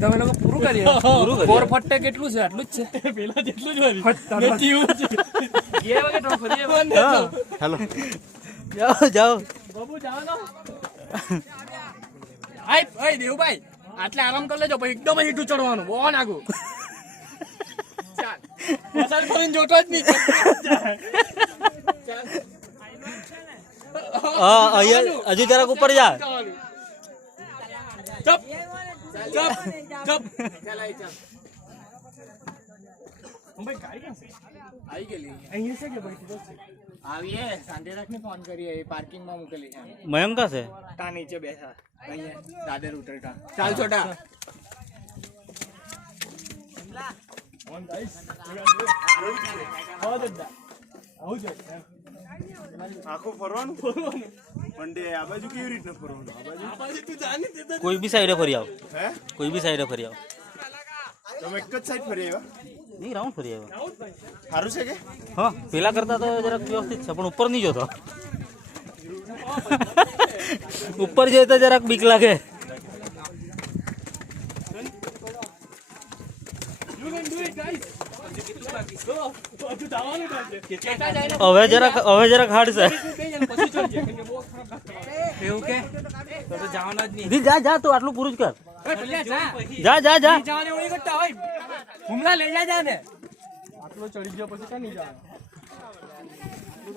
તમે લોકો પૂરું કરીએ. ફોર ફટ્ટે કેટલું છે? આટલું જ છે. પેલા જેટલું જ હોય. હેલો જાઓ જાઓ બાબુ જાઓ ને. આય દેવભાઈ આટલે આરામ કરી લેજો પછી એકદમ હીટું ચડવાનું બહુ નાગું. ચાલ મસાલ કરીને જોતો જ નહીં. હા અહીંયા હજુ જરાક ઉપર જા. ચપ ચપ ચપ ચાલ આઈ ચાલ. ભાઈ ગાડી ક્યાં છે? આવી ગયેલી અહીંયા છે કે ભાઈ? આવીએ સાંજે રાખને ફોન કરીએ. પાર્કિંગ માં મૂકેલી છે. મયંક છે તા નીચે બેઠા અહીંયા દાદર ઉતરતા. ચાલ છોટા ઓન ગાઈસ આવો દદ્દા આવું જો આખો ફરવાનું વંડે આ બાજુ કેવી રીતના ફરવાનું? આ બાજુ તું જાણી તે કોઈ બી સાઈડે ફરી આવ. હે કોઈ બી સાઈડે ફરી આવ. તમે એક જ સાઈડ ફરી આવ્યા? નહીં રાઉન્ડ ફરી આવ્યો. સારું છે કે? હા પેલા કરતા તો જરાક વ્યવસ્થિત છે પણ ઉપર નહીં જોતો. ઉપર જોઈએ તો જરાક બીક લાગે. હવે જરાક હાર્ડ છે. એવું કે તો જવાના જ નહીં. જા જા તું આટલું પૂરું જ કર. જા જા જા. જવાને ઓળી કરતા હોય હુમલા લઈ જા ને. આટલો ચડી ગયો પછી ક્યાં નહીં જવાનું?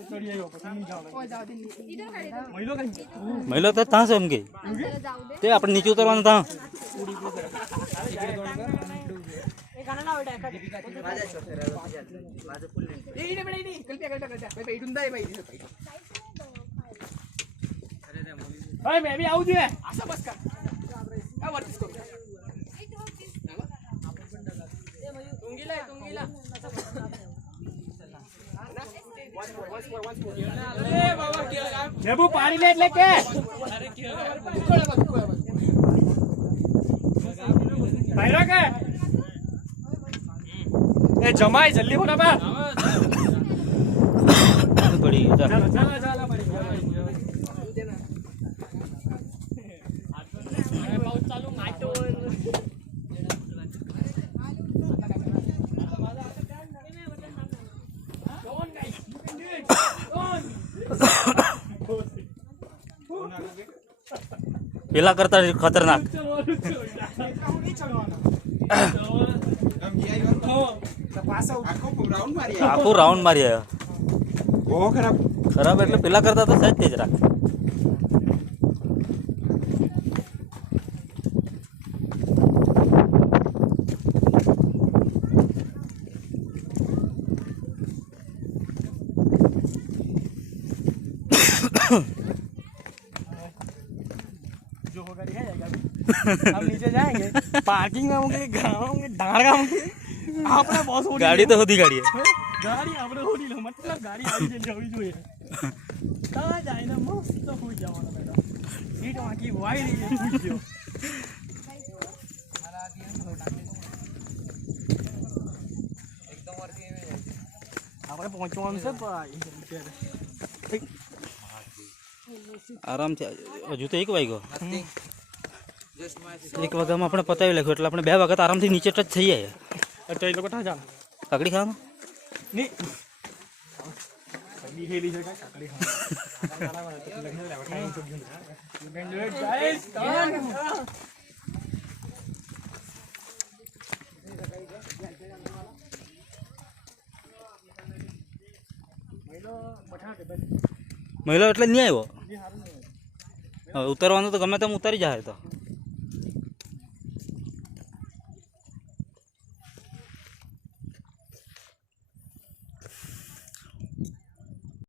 ચડી આવ્યો પછી નહીં જવાનું. મહિલો કઈ મહિલો તો ત્યાં છે એમ કે તે આપણે નીચે ઉતરવાનું ત્યાં. मैं भी आऊ જોઈએ આશા બસ કર આ વર્તિસ કરો tunggila અરે બાબા કેલા જેબુ પાણી લે એટલે કે ભાઈરો કે એ જમાઈ જલ્દી ફટાફટ પડી જા. ચાલો ચાલો ચાલો પડી ચાલુ માટો પેલા કરતા ખતરનાક. આખું રાઉન્ડ મારી આવ્યો. બહુ ખરાબ. ખરાબ એટલે પેલા કરતા તો સહેજ તેજ રાખ. जो होगा दिखाएगा हम नीचे जाएंगे पार्किंग में होंगे गाँव में डांगा होंगे आपने बहुत होड़ी ગાડી તો હોતી ગાડી गाड़ी आपने होड़ी लो मतलब गाड़ी આવી જઈ જવી જોઈએ તા જાઈને મસ્ત હોઈ જવાનો બેટા સીટ વાકી વાઈ રહી છે હોઈ ગયો એકદમ વર્કી આપણે પહોંચવાનું છે ભાઈ આરામથી. હજુ તો 1 વાગ્યો. 1 વાગ્યામાં આપણે પતાવી લખ્યું એટલે આપણે 2 વાગ્યા આરામથી નીચે ટચ થઈ જાય. તો એ લોકો ક્યાં જાણ કાકડી ખાવાનું નહીં કડી હેલી છે કાકડી મહિલા એટલે નહીં આવ્યો. હવે ઉતરવાનું તો ગમે તેમ ઉતારી જાય તો